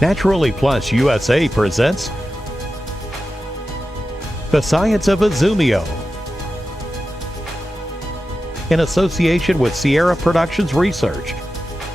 Naturally Plus USA presents The Science of IZUMIO in association with Sierra Productions Research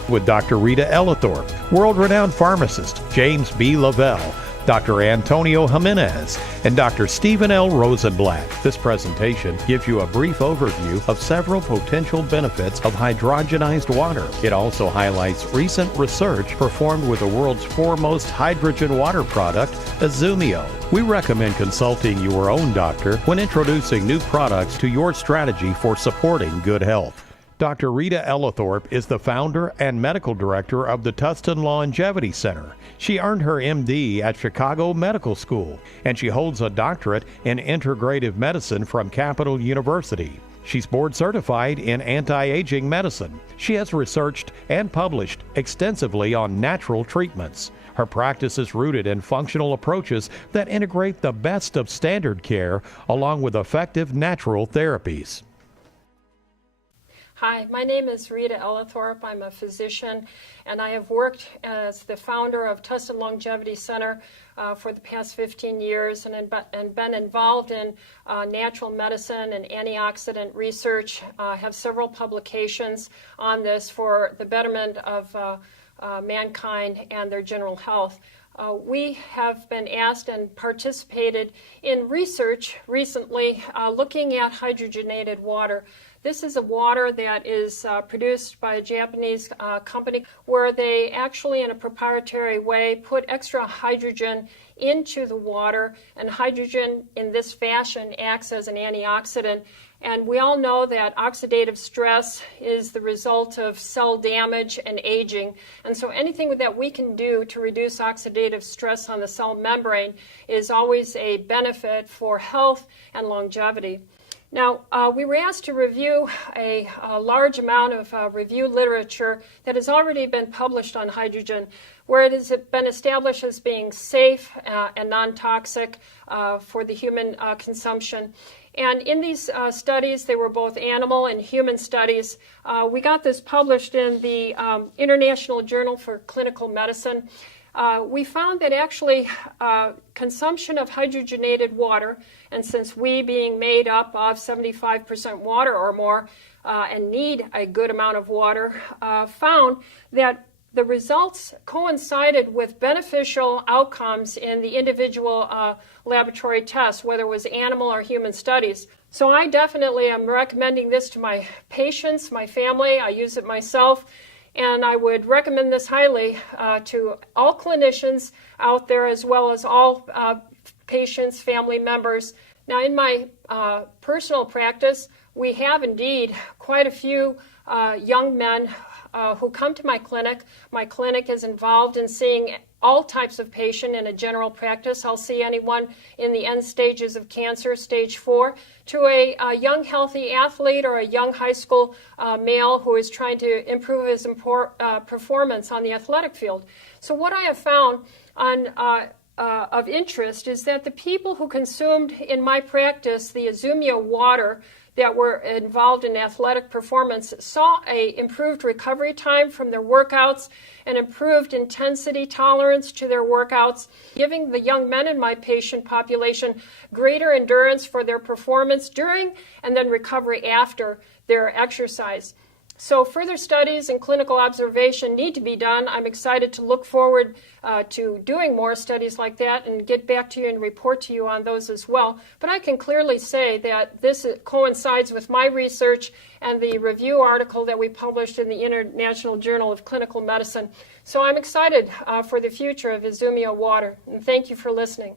with Dr. Rita Ellithorpe, world-renowned pharmacist James B. Lavelle, Dr. Antonio Jimenez, and Dr. Stephen L. Rosenblatt. This presentation gives you a brief overview of several potential benefits of hydrogenized water. It also highlights recent research performed with the world's foremost hydrogen water product, IZUMIO. We recommend consulting your own doctor when introducing new products to your strategy for supporting good health. Dr. Rita Ellithorpe is the founder and medical director of the Tustin Longevity Center. She earned her MD at Chicago Medical School, and she holds a doctorate in integrative medicine from Capital University. She's board certified in anti-aging medicine. She has researched and published extensively on natural treatments. Her practice is rooted in functional approaches that integrate the best of standard care along with effective natural therapies. Hi, my name is Rita Ellithorpe. I'm a physician, and I have worked as the founder of Tustin Longevity Center for the past 15 years and been involved in natural medicine and antioxidant research. I have several publications on this for the betterment of mankind and their general health. We have been asked and participated in research recently looking at hydrogenated water. This is a water that is produced by a Japanese company where they actually, in a proprietary way, put extra hydrogen into the water, and hydrogen in this fashion acts as an antioxidant. And we all know that oxidative stress is the result of cell damage and aging. And so anything that we can do to reduce oxidative stress on the cell membrane is always a benefit for health and longevity. Now, we were asked to review a large amount of review literature that has already been published on hydrogen, where it has been established as being safe and non-toxic for the human consumption. And in these studies, they were both animal and human studies. We got this published in the International Journal for Clinical Medicine. We found that actually consumption of hydrogenated water, and since we being made up of 75% water or more and need a good amount of water, found that the results coincided with beneficial outcomes in the individual laboratory tests, whether it was animal or human studies. So I definitely am recommending this to my patients, my family. I use it myself. And I would recommend this highly to all clinicians out there, as well as all patients, family members. Now, in my personal practice, we have indeed quite a few young men who come to my clinic. My clinic is involved in seeing all types of patient in a general practice. I'll see anyone in the end stages of cancer, stage 4, to a young healthy athlete or a young high school male who is trying to improve his performance on the athletic field. So what I have found of interest is that the people who consumed in my practice the IZUMIO water that were involved in athletic performance saw an improved recovery time from their workouts and improved intensity tolerance to their workouts, giving the young men in my patient population greater endurance for their performance during and then recovery after their exercise. So further studies and clinical observation need to be done. I'm excited to look forward to doing more studies like that and get back to you and report to you on those as well. But I can clearly say that this coincides with my research and the review article that we published in the International Journal of Clinical Medicine. So I'm excited for the future of IZUMIO water, and thank you for listening.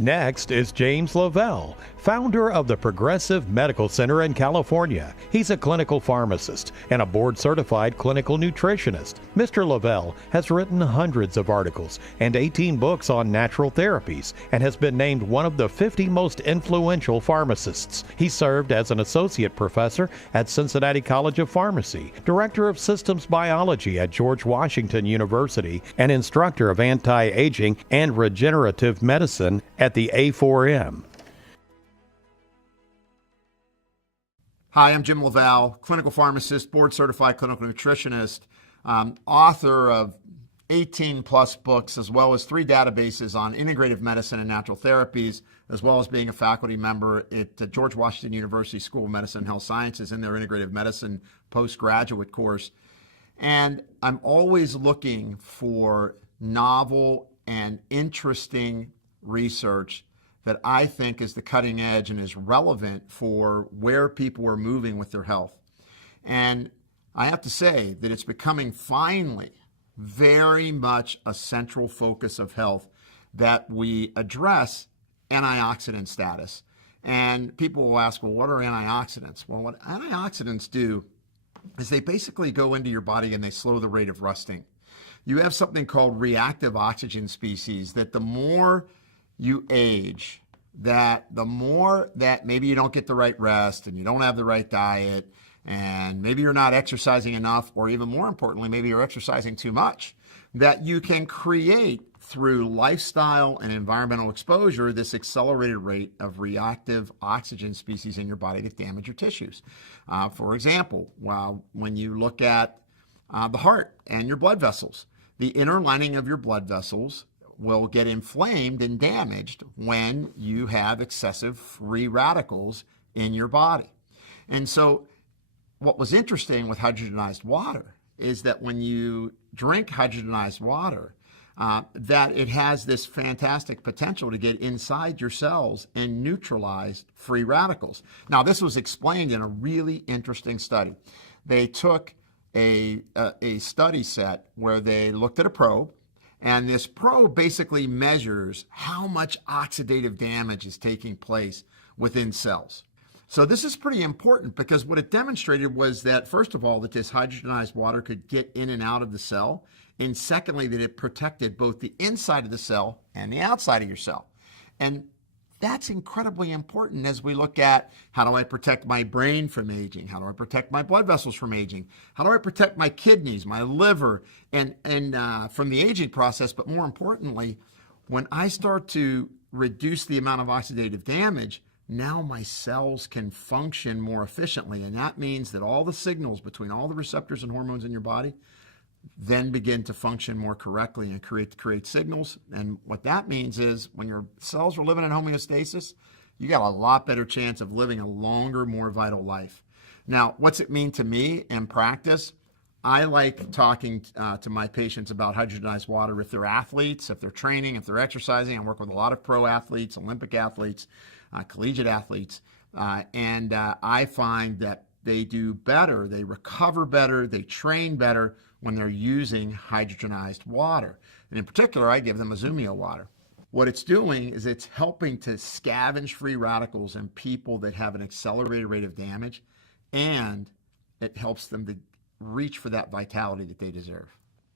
Next is James Lavelle, founder of the Progressive Medical Center in California. He's a clinical pharmacist and a board-certified clinical nutritionist. Mr. Lavelle has written hundreds of articles and 18 books on natural therapies and has been named one of the 50 most influential pharmacists. He served as an associate professor at Cincinnati College of Pharmacy, director of systems biology at George Washington University, and instructor of anti-aging and regenerative medicine at the A4M. Hi, I'm Jim Lavelle, clinical pharmacist, board-certified clinical nutritionist, author of 18 plus books, as well as 3 databases on integrative medicine and natural therapies, as well as being a faculty member at the George Washington University School of Medicine and Health Sciences in their integrative medicine postgraduate course. And I'm always looking for novel and interesting research that I think is the cutting edge and is relevant for where people are moving with their health. And I have to say that it's becoming finally very much a central focus of health that we address antioxidant status. And people will ask, well, what are antioxidants? Well, what antioxidants do is they basically go into your body and they slow the rate of rusting. You have something called reactive oxygen species that the more you age, that the more that maybe you don't get the right rest and you don't have the right diet, and maybe you're not exercising enough, or even more importantly, maybe you're exercising too much, that you can create through lifestyle and environmental exposure this accelerated rate of reactive oxygen species in your body that damage your tissues. For example, when you look at the heart and your blood vessels, the inner lining of your blood vessels will get inflamed and damaged when you have excessive free radicals in your body. And so what was interesting with hydrogenized water is that when you drink hydrogenized water, that it has this fantastic potential to get inside your cells and neutralize free radicals. Now, this was explained in a really interesting study. They took a study set where they looked at a probe, and this probe basically measures how much oxidative damage is taking place within cells. So this is pretty important because what it demonstrated was that, first of all, that this hydrogenized water could get in and out of the cell, and secondly, that it protected both the inside of the cell and the outside of your cell. And that's incredibly important as we look at, how do I protect my brain from aging? How do I protect my blood vessels from aging? How do I protect my kidneys, my liver, and from the aging process? But more importantly, when I start to reduce the amount of oxidative damage, now my cells can function more efficiently. And that means that all the signals between all the receptors and hormones in your body then begin to function more correctly and create signals. And what that means is when your cells are living in homeostasis, you got a lot better chance of living a longer, more vital life. Now, what's it mean to me in practice? I like talking to my patients about hydrogenized water if they're athletes, if they're training, if they're exercising. I work with a lot of pro athletes, Olympic athletes, collegiate athletes, and I find that they do better, they recover better, they train better when they're using hydrogenized water. And in particular, I give them IZUMIO water. What it's doing is it's helping to scavenge free radicals in people that have an accelerated rate of damage, and it helps them to reach for that vitality that they deserve.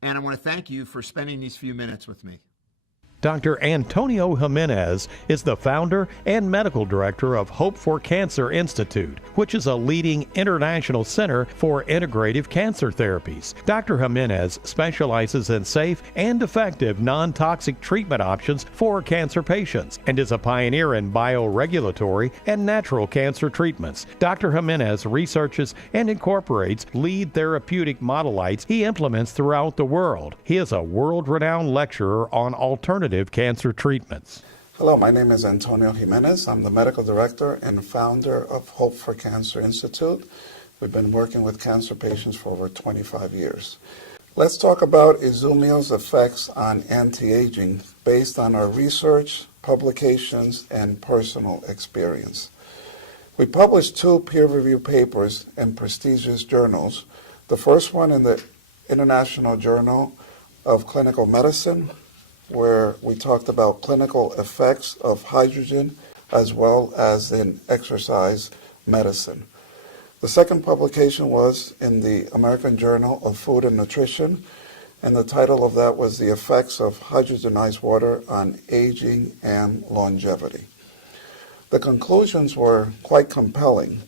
And I want to thank you for spending these few minutes with me. Dr. Antonio Jimenez is the founder and medical director of Hope for Cancer Institute, which is a leading international center for integrative cancer therapies. Dr. Jimenez specializes in safe and effective non-toxic treatment options for cancer patients and is a pioneer in bioregulatory and natural cancer treatments. Dr. Jimenez researches and incorporates lead therapeutic modalites he implements throughout the world. He is a world-renowned lecturer on alternative cancer treatments. Hello, my name is Antonio Jimenez. I'm the medical director and founder of Hope for Cancer Institute. We've been working with cancer patients for over 25 years. Let's talk about IZUMIO's effects on anti-aging based on our research, publications, and personal experience. We published 2 peer-reviewed papers in prestigious journals. The first one in the International Journal of Clinical Medicine, where we talked about clinical effects of hydrogen as well as in exercise medicine. The second publication was in the American Journal of Food and Nutrition, and the title of that was The Effects of Hydrogenized Water on Aging and Longevity. The conclusions were quite compelling.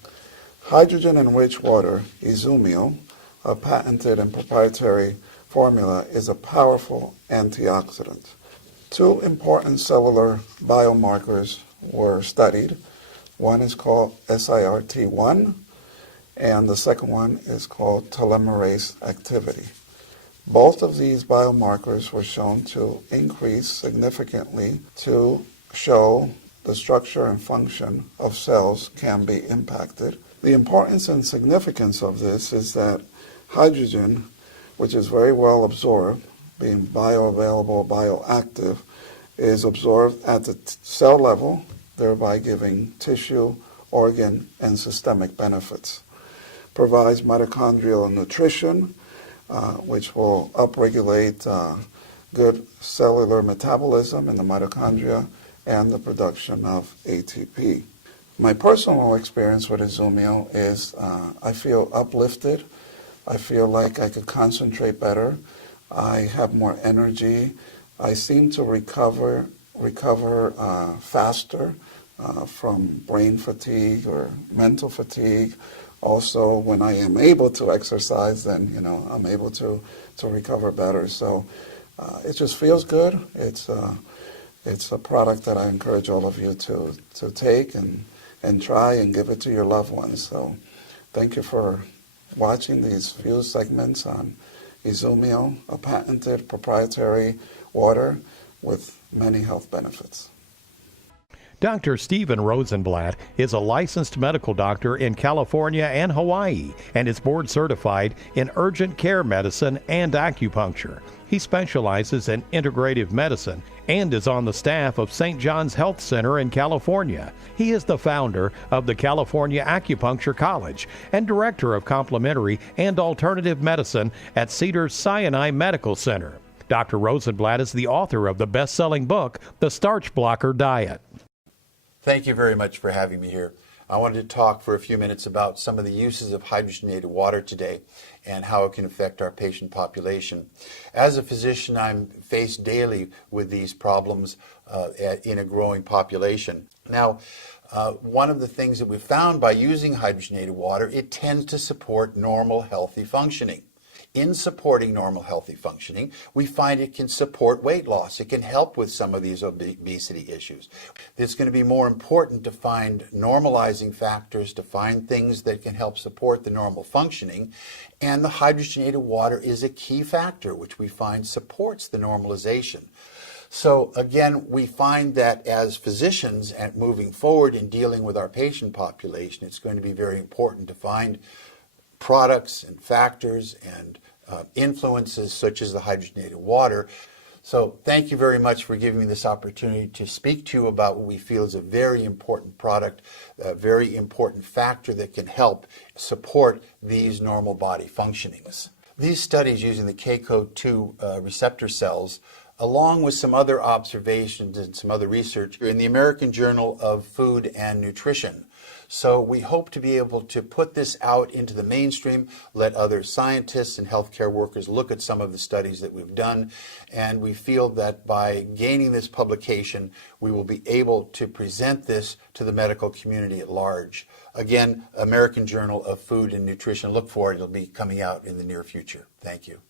Hydrogen-enriched water, IZUMIO, a patented and proprietary formula, is a powerful antioxidant. 2 important cellular biomarkers were studied. One is called SIRT1, and the second one is called telomerase activity. Both of these biomarkers were shown to increase significantly to show the structure and function of cells can be impacted. The importance and significance of this is that hydrogen, which is very well absorbed, being bioavailable, bioactive, is absorbed at the cell level, thereby giving tissue, organ, and systemic benefits. Provides mitochondrial nutrition, which will upregulate good cellular metabolism in the mitochondria and the production of ATP. My personal experience with IZUMIO is I feel uplifted. I feel like I could concentrate better. I have more energy. I seem to recover faster from brain fatigue or mental fatigue. Also, when I am able to exercise, then I'm able to recover better. So it just feels good. It's a product that I encourage all of you to take and try and give it to your loved ones. So thank you for watching these few segments on IZUMIO, a patented proprietary water with many health benefits. Dr. Stephen Rosenblatt is a licensed medical doctor in California and Hawaii and is board certified in urgent care medicine and acupuncture. He specializes in integrative medicine and is on the staff of St. John's Health Center in California. He is the founder of the California Acupuncture College and director of complementary and alternative medicine at Cedars-Sinai Medical Center. Dr. Rosenblatt is the author of the best-selling book, The Starch Blocker Diet. Thank you very much for having me here. I wanted to talk for a few minutes about some of the uses of hydrogenated water today and how it can affect our patient population. As a physician, I'm faced daily with these problems in a growing population. Now, one of the things that we've found by using hydrogenated water, it tends to support normal, healthy functioning. In supporting normal, healthy functioning, we find it can support weight loss. It can help with some of these obesity issues. It's going to be more important to find normalizing factors, to find things that can help support the normal functioning. And the hydrogenated water is a key factor, which we find supports the normalization. So again, we find that as physicians and moving forward in dealing with our patient population, it's going to be very important to find products and factors and influences such as the hydrogenated water. So thank you very much for giving me this opportunity to speak to you about what we feel is a very important product, a very important factor that can help support these normal body functionings. These studies using the KCO2 receptor cells, along with some other observations and some other research, are in the American Journal of Food and Nutrition. So we hope to be able to put this out into the mainstream, let other scientists and healthcare workers look at some of the studies that we've done, and we feel that by gaining this publication, we will be able to present this to the medical community at large. Again, American Journal of Food and Nutrition. Look for it. It'll be coming out in the near future. Thank you.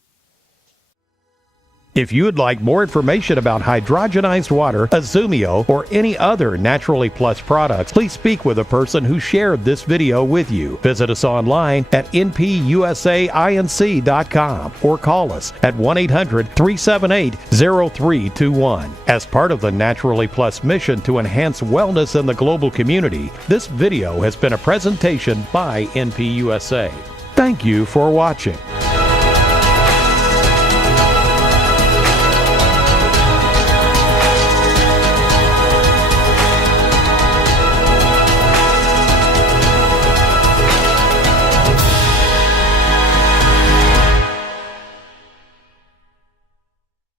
If you would like more information about hydrogenized water, IZUMIO, or any other Naturally Plus products, please speak with a person who shared this video with you. Visit us online at npusainc.com or call us at 1-800-378-0321. As part of the Naturally Plus mission to enhance wellness in the global community, this video has been a presentation by NPUSA. Thank you for watching.